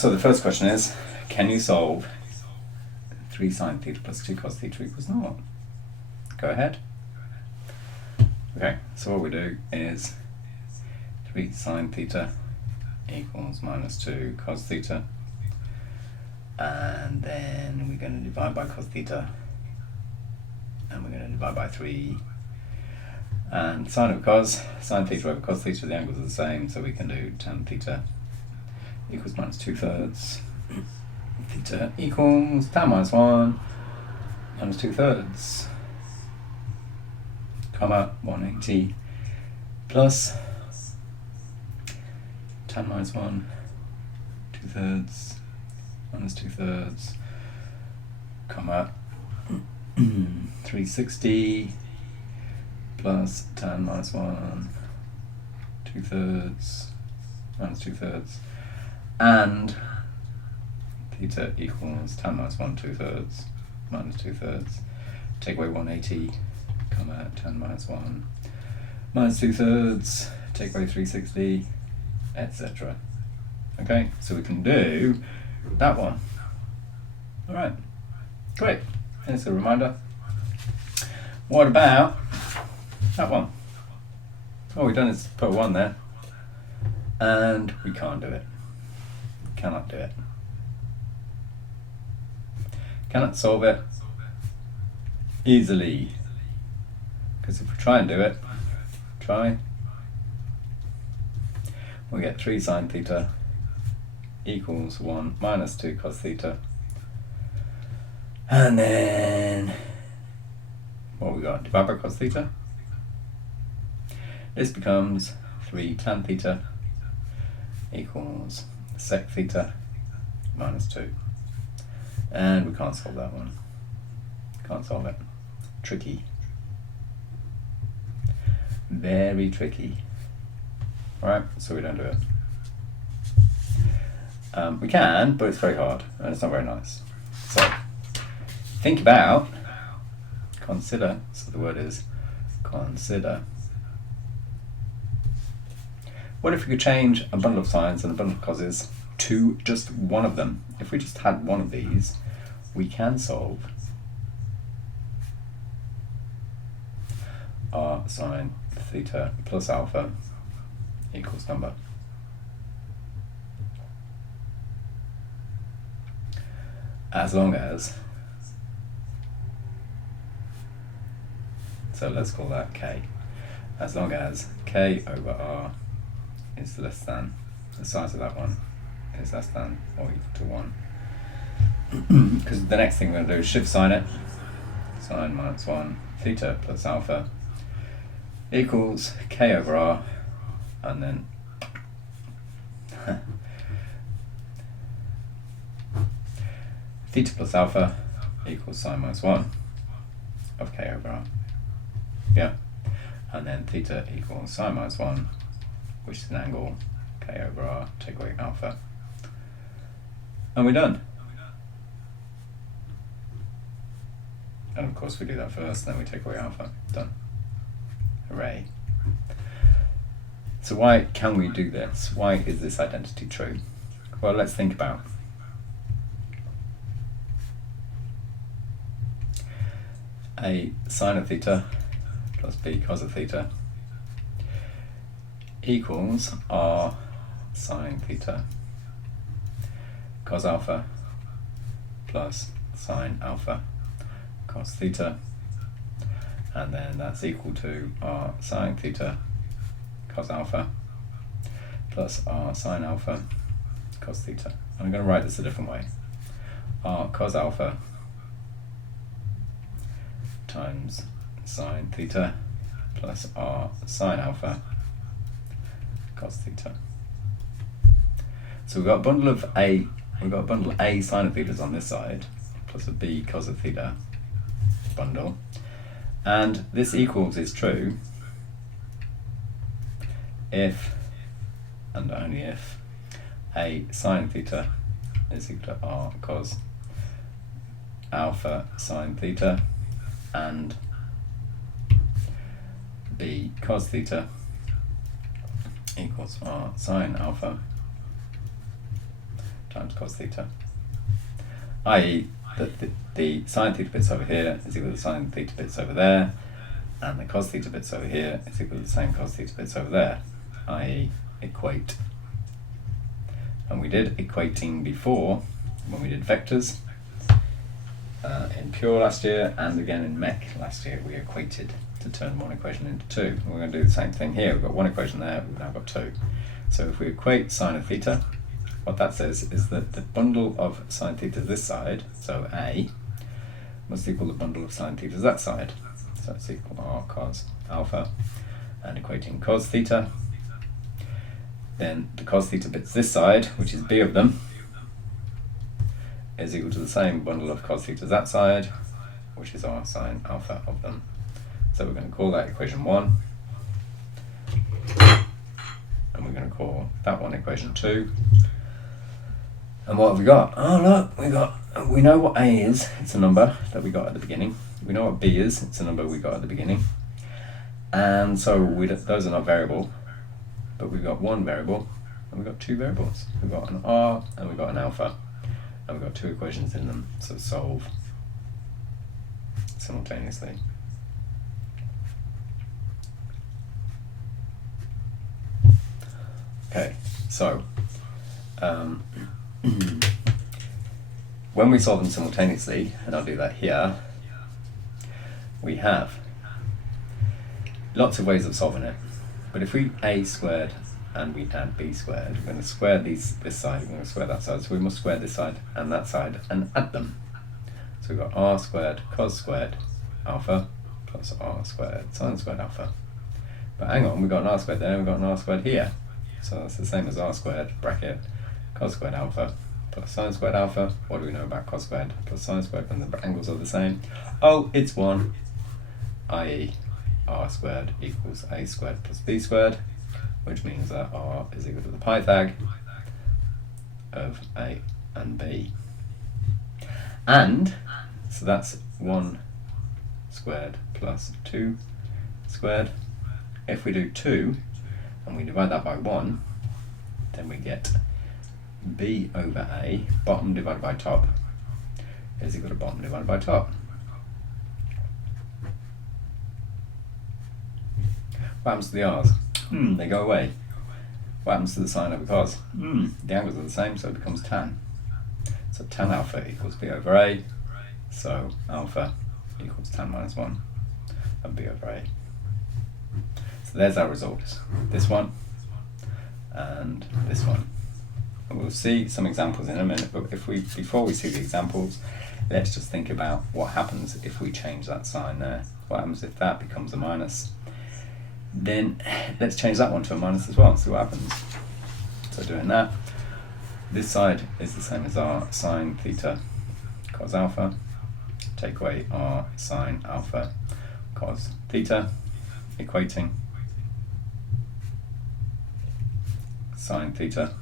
So the first question is, can you solve 3 sine theta plus 2 cos theta equals 0? Go ahead. Okay, so what we do is 3 sine theta equals minus 2 cos theta, and then we're going to divide by cos theta, and we're going to divide by 3, and sine over cos, sine theta over cos theta, the angles are the same, so we can do tan theta equals minus 2/3. Theta equals tan minus 1 minus 2/3, comma 180 plus tan minus 1 2/3 minus 2/3, comma 360 plus tan minus 1 2/3 minus 2/3, and theta equals tan minus 1 2/3 minus 2/3. Take away 180, comma tan minus 1 minus 2/3, take away 360, etc. Okay, so we can do that one. Alright, great. Here's a reminder. What about that one? All we've done is put 1 there, and we can't do it. Cannot do it. Cannot solve it easily, because if we try and do it, we get 3 sine theta equals 1 minus 2 cos theta, and then what we got? Divide by cos theta. This becomes 3 tan theta equals sec theta minus 2. And we can't solve that one. Can't solve it. Tricky. Very tricky. Alright, so we don't do it. We can, but it's very hard, and it's not very nice. So, think about, consider, so the word is consider. What if we could change a bundle of sines and a bundle of coses to just one of them? If we just had one of these, we can solve r sine theta plus alpha equals number. As long as, so let's call that k, as long as k over r is less than, the size of that one is less than or equal to 1. Because the next thing we're going to do is shift sign it. Sine minus 1 theta plus alpha equals k over r, and then theta plus alpha equals sine minus 1 of k over r. Yeah. And then theta equals sine minus 1, which is an angle, k over r, take away alpha. And we're done. And of course we do that first, then we take away alpha. Done. Hooray. So why can we do this? Why is this identity true? Well, let's think about. A sine of theta plus b cos of theta equals r sine theta cos alpha plus sine alpha cos theta, and then that's equal to r sine theta cos alpha plus r sine alpha cos theta. I'm going to write this a different way. R cos alpha times sine theta plus r sine alpha cos theta. So we've got a bundle of A sine of thetas on this side plus a b cos of theta bundle, and this equals is true if and only if a sine theta is equal to r cos alpha sine theta and b cos theta equals r sine alpha times cos theta, i.e. that the sine theta bits over here is equal to the sine theta bits over there, and the cos theta bits over here is equal to the same cos theta bits over there, i.e. equate. And we did equating before when we did vectors in pure last year, and again in mech last year we equated to turn one equation into two. We're going to do the same thing here. We've got one equation there, we've now got two. So if we equate sine of theta, what that says is that the bundle of sine theta this side, so A, must equal the bundle of sine theta that side. So it's equal to R cos alpha, and equating cos theta, then the cos theta bits this side, which is B of them, is equal to the same bundle of cos theta that side, which is R sine alpha of them. So we're going to call that equation 1, and we're going to call that one equation 2. And what have we got? Oh look, we know what A is, it's a number that we got at the beginning. We know what B is, it's a number we got at the beginning. And so those are not variable, but we've got one variable, and we've got two variables. We've got an R and we've got an alpha, and we've got two equations in them, so solve simultaneously. Okay, so when we solve them simultaneously, and I'll do that here, we have lots of ways of solving it. But if we A squared and we add B squared, we're going to square this side, we're going to square that side, so we must square this side and that side and add them. So we've got R squared cos squared alpha plus R squared sine squared alpha. But hang on, we've got an R squared there, we've got an R squared here. So that's the same as R squared bracket cos squared alpha plus sine squared alpha. What do we know about cos squared plus sine squared when the angles are the same? Oh, it's 1, i.e. R squared equals A squared plus B squared, which means that R is equal to the Pythag of A and B. And so that's 1 squared plus 2 squared. If we do 2 and we divide that by 1, then we get B over A, bottom divided by top, is equal to bottom divided by top. What happens to the R's? They go away. What happens to the sine over cos? The angles are the same, so it becomes tan. So tan alpha equals B over A, so alpha equals tan minus 1 of B over A. So there's our results. This one and this one. And we'll see some examples in a minute, but before we see the examples, let's just think about what happens if we change that sign there. What happens if that becomes a minus? Then let's change that one to a minus as well and see what happens. So doing that, this side is the same as R sine theta cos alpha. Take away R sine alpha cos theta, equating sine theta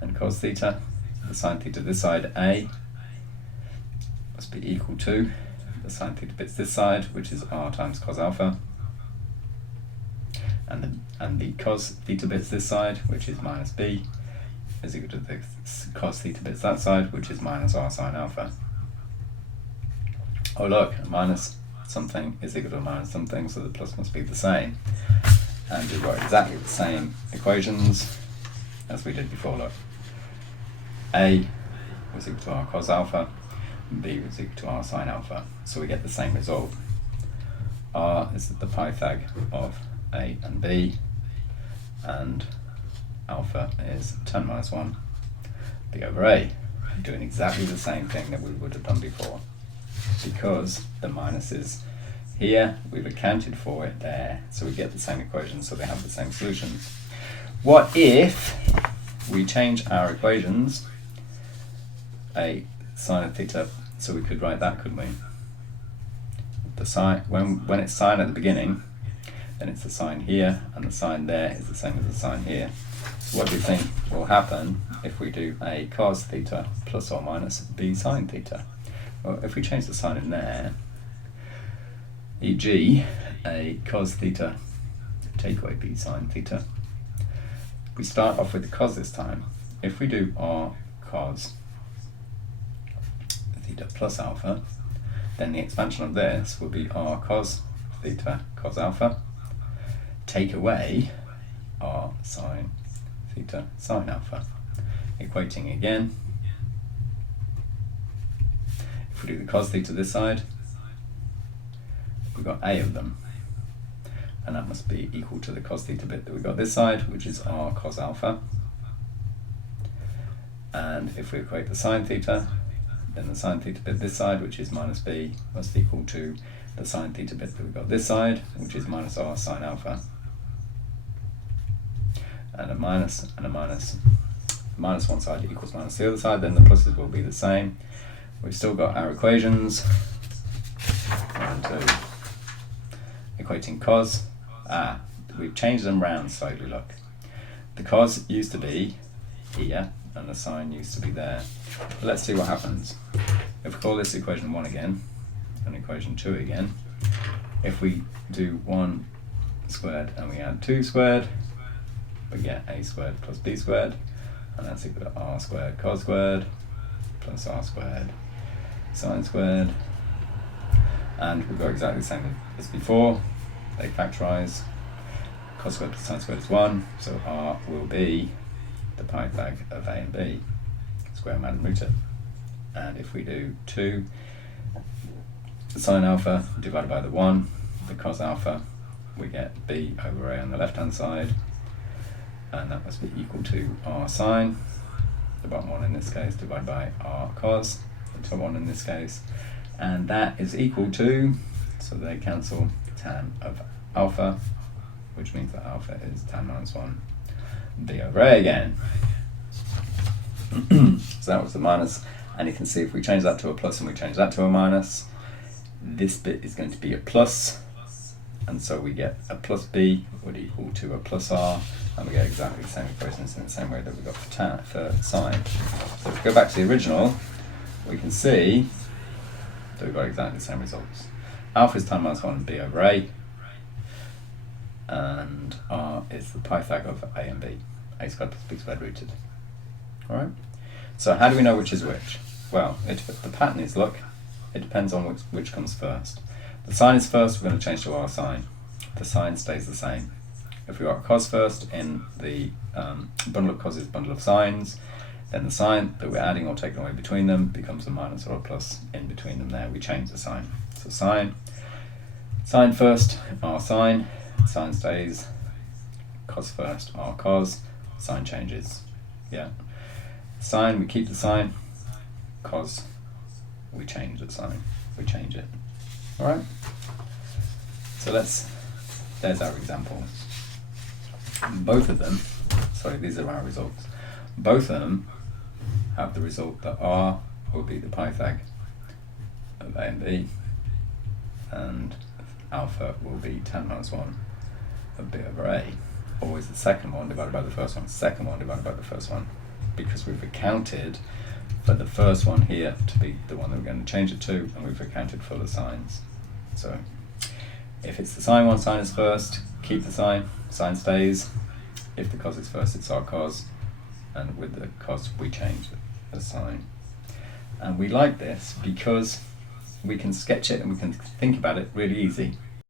and cos theta. The sine theta this side, A, must be equal to the sine theta bits this side, which is R times cos alpha, and the cos theta bits this side, which is minus B, is equal to the cos theta bits that side, which is minus R sine alpha. Oh look, a minus something is equal to a minus something, so the plus must be the same. And we've got exactly the same equations as we did before. Look, A was equal to R cos alpha, and B was equal to R sine alpha. So we get the same result. R is the Pythag of A and B, and alpha is tan minus 1 B over A. Doing exactly the same thing that we would have done before. Because the minus is here, we've accounted for it there, so we get the same equation, so they have the same solutions. What if we change our equations, a sine of theta, so we could write that, couldn't we? The sine, when it's sine at the beginning, then it's the sine here, and the sine there is the same as the sine here. So what do you think will happen if we do a cos theta plus or minus b sine theta? Well, if we change the sign in there, e.g. a cos theta, take away b sine theta, we start off with the cos this time. If we do r cos theta plus alpha, then the expansion of this will be r cos theta cos alpha, take away r sine theta sine alpha. Equating again, if we do the cos theta this side, we've got a of them, and that must be equal to the cos theta bit that we've got this side, which is r cos alpha. And if we equate the sine theta, then the sine theta bit this side, which is minus b, must equal to the sine theta bit that we've got this side, which is minus r sine alpha. And a minus and a minus. Minus one side equals minus the other side, then the pluses will be the same. We've still got our equations. And equating cos. We've changed them round slightly, look. The cos used to be here, and the sine used to be there. But let's see what happens. If we call this equation 1 again, and equation 2 again, if we do 1 squared and we add 2 squared, we get a squared plus b squared, and that's equal to r squared cos squared plus r squared sine squared. And we've got exactly the same as before. They factorise. Cos squared plus sine squared is 1, so r will be the Pythag of a and b, square madam root it. And if we do 2 sine alpha divided by the 1, the cos alpha, we get b over a on the left hand side, and that must be equal to r sine, the bottom one in this case, divided by r cos, the top one in this case, and that is equal to, so they cancel, tan of alpha, which means that alpha is tan minus 1 b over a again. So that was the minus, and you can see if we change that to a plus and we change that to a minus, this bit is going to be a plus, and so we get a plus b would equal to a plus r, and we get exactly the same equations in the same way that we got for sine. So if we go back to the original, we can see that we've got exactly the same results. Alpha is tan minus 1 b over a, and r is the Pythag of a and b, a squared plus b squared rooted. Alright, so how do we know which is which? Well, the pattern is, look, it depends on which comes first. The sine is first, we're going to change to r sine. The sine stays the same. If we got cos first in the bundle of coses, bundle of sines, then the sine that we're adding or taking away between them becomes a minus or a plus in between them there. We change the sign. So sine first, r sine, sine stays, cos first, r cos, sine changes. Yeah. Sine, we keep the sine, cos, we change the sign, we change it. Alright? So there's our example. Both of them, sorry, these are our results. Both of them have the result that r will be the Pythag of a and b, and alpha will be tan minus 1 of b over a. Always the second one divided by the first one, second one divided by the first one, because we've accounted for the first one here to be the one that we're going to change it to, and we've accounted for the sines. So if it's the sine one, sine is first, keep the sine stays. If the cos is first, it's r cos, and with the cos we change the sine. And we like this because we can sketch it and we can think about it really easy.